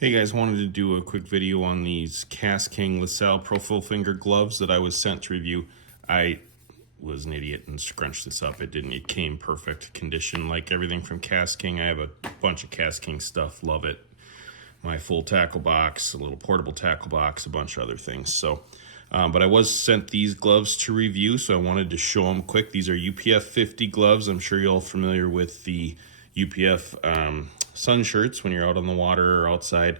Hey guys, wanted to do a quick video on these KastKing La Sal Pro Full Finger gloves that I was sent to review. I was an idiot and scrunched this up. It came perfect condition like everything from KastKing. I have a bunch of KastKing stuff, love it. My full tackle box, a little portable tackle box, a bunch of other things. But I was sent these gloves to review, so I wanted to show them quick. These are UPF 50 gloves. I'm sure you're all familiar with the UPF sun shirts when you're out on the water or outside.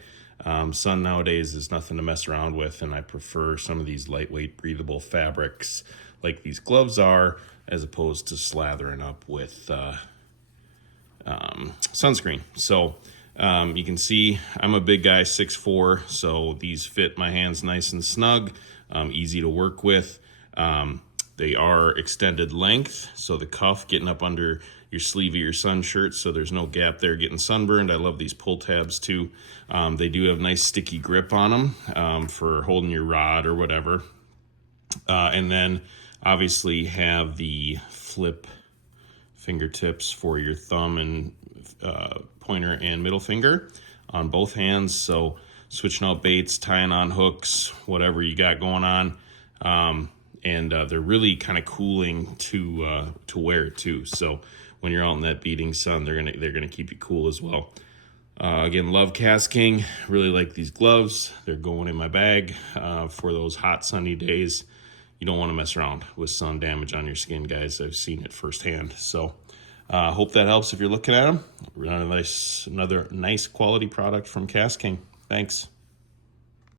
Sun nowadays is nothing to mess around with, and I prefer some of these lightweight breathable fabrics like these gloves are, as opposed to slathering up with sunscreen. So you can see I'm a big guy, 6'4", so these fit my hands nice and snug, easy to work with. They are extended length, so the cuff getting up under your sleeve of your sun shirt, so there's no gap there getting sunburned. I love these pull tabs too. They do have nice sticky grip on them for holding your rod or whatever. And then obviously have the flip fingertips for your thumb and pointer and middle finger on both hands. So switching out baits, tying on hooks, whatever you got going on. And they're really kind of cooling to wear too. So when you're out in that beating sun, they're gonna keep you cool as well. Again, love KastKing. Really like these gloves. They're going in my bag for those hot sunny days. You don't want to mess around with sun damage on your skin, guys. I've seen it firsthand. So hope that helps if you're looking at them. Another nice quality product from KastKing. Thanks.